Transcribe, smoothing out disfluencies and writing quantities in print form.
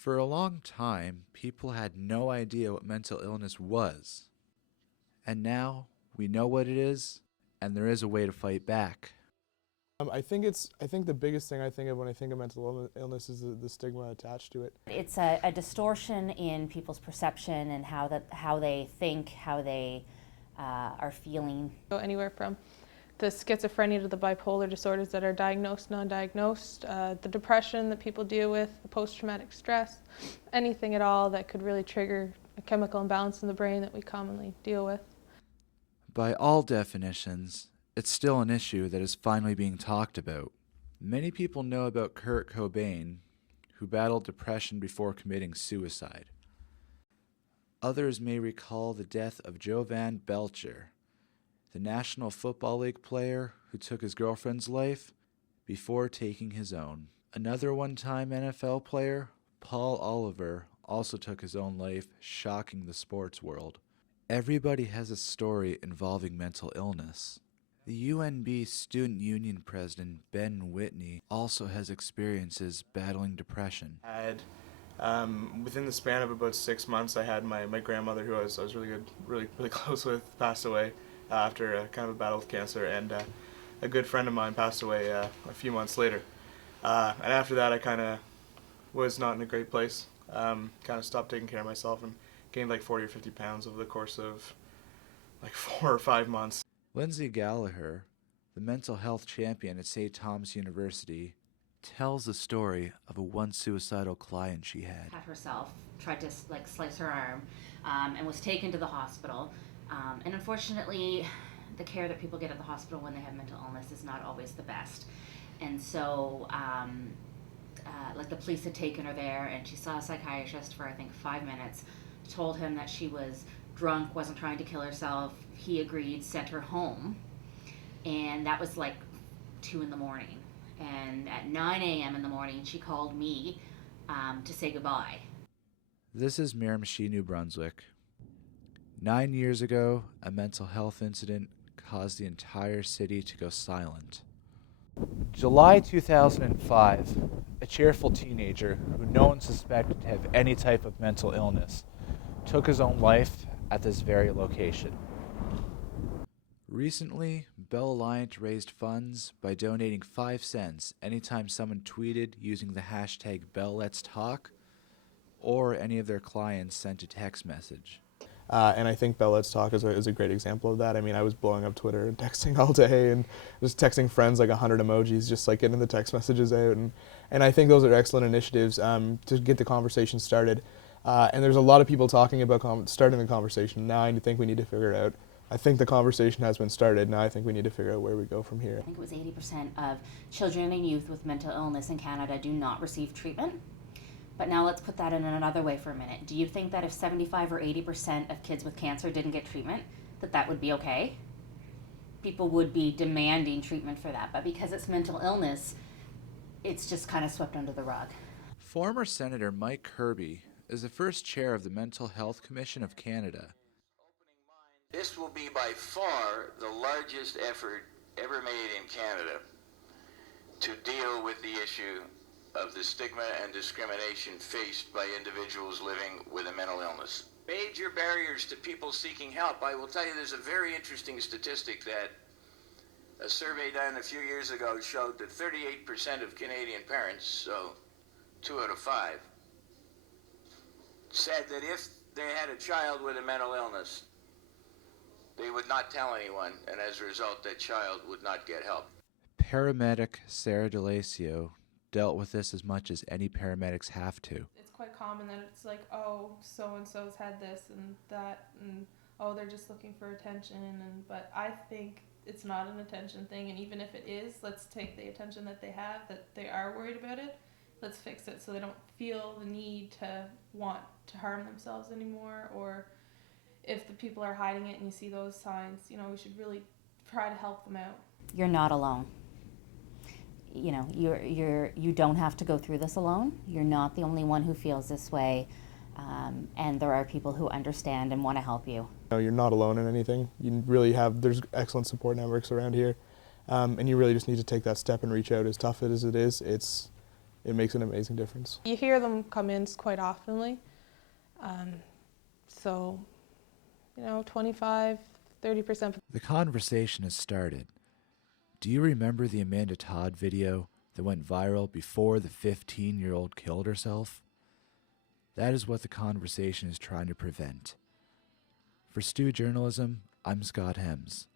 For a long time, people had no idea what mental illness was. And now we know what it is, and there is a way to fight back. I think the biggest thing I think of when I think of mental illness is the stigma attached to it. It's a distortion in people's perception and how they think, how they are feeling. Anywhere from the schizophrenia to the bipolar disorders that are diagnosed, non-diagnosed, the depression that people deal with, the post-traumatic stress, anything at all that could really trigger a chemical imbalance in the brain that we commonly deal with. By all definitions, it's still an issue that is finally being talked about. Many people know about Kurt Cobain, who battled depression before committing suicide. Others may recall the death of Jovan Belcher, the National Football League player who took his girlfriend's life before taking his own. Another one-time NFL player, Paul Oliver, also took his own life, shocking the sports world. Everybody has a story involving mental illness. The UNB Student Union President Ben Whitney also has experiences battling depression. Within the span of about 6 months, I had my grandmother, who I was really close with, passed away after kind of a battle with cancer, and a good friend of mine passed away a few months later. And after that, I kind of was not in a great place. Kind of stopped taking care of myself and gained like 40 or 50 pounds over the course of like 4 or 5 months. Lindsay Gallagher, the mental health champion at St. Thomas University, tells the story of a once suicidal client she had. Herself tried to slice her arm and was taken to the hospital. And unfortunately, the care that people get at the hospital when they have mental illness is not always the best. And so, the police had taken her there, and she saw a psychiatrist for I think 5 minutes, told him that she was drunk, wasn't trying to kill herself. He agreed, sent her home, and that was like 2 in the morning. And at 9 a.m. in the morning, she called me to say goodbye. This is Miramichi, New Brunswick. 9 years ago, a mental health incident caused the entire city to go silent. July 2005, a cheerful teenager who no one suspected to have any type of mental illness took his own life at this very location. Recently, Bell Alliant raised funds by donating 5 cents anytime someone tweeted using the hashtag BellLet'sTalk, or any of their clients sent a text message. And I think Bell Let's Talk is a great example of that. I mean, I was blowing up Twitter and texting all day and just texting friends like 100 emojis, just like getting the text messages out. And I think those are excellent initiatives to get the conversation started. And there's a lot of people talking about starting the conversation. Now I think we need to figure it out. I think the conversation has been started. Now I think we need to figure out where we go from here. I think it was 80% of children and youth with mental illness in Canada do not receive treatment. But now let's put that in another way for a minute. Do you think that if 75 or 80% of kids with cancer didn't get treatment, that would be okay? People would be demanding treatment for that. But because it's mental illness, it's just kind of swept under the rug. Former Senator Mike Kirby is the first chair of the Mental Health Commission of Canada. This will be by far the largest effort ever made in Canada to deal with the issue of the stigma and discrimination faced by individuals living with a mental illness. Major barriers to people seeking help. I will tell you there's a very interesting statistic that a survey done a few years ago showed that 38% of Canadian parents, so 2 out of 5, said that if they had a child with a mental illness, they would not tell anyone, and as a result, that child would not get help. Paramedic Sarah DeLacio dealt with this as much as any paramedics have to. It's quite common that it's like, oh, so-and-so's had this and that, and oh, they're just looking for attention. But I think it's not an attention thing, and even if it is, let's take the attention that they have, that they are worried about it, let's fix it so they don't feel the need to want to harm themselves anymore. Or if the people are hiding it and you see those signs, we should really try to help them out. You're not alone. You don't have to go through this alone. You're not the only one who feels this way, and there are people who understand and want to help you. You're not alone in anything. There's excellent support networks around here, and you really just need to take that step and reach out. As tough as it is, it makes an amazing difference. You hear them come in quite oftenly. So, 25, 30%. The conversation has started. Do you remember the Amanda Todd video that went viral before the 15-year-old killed herself? That is what the conversation is trying to prevent. For Stu Journalism, I'm Scott Hems.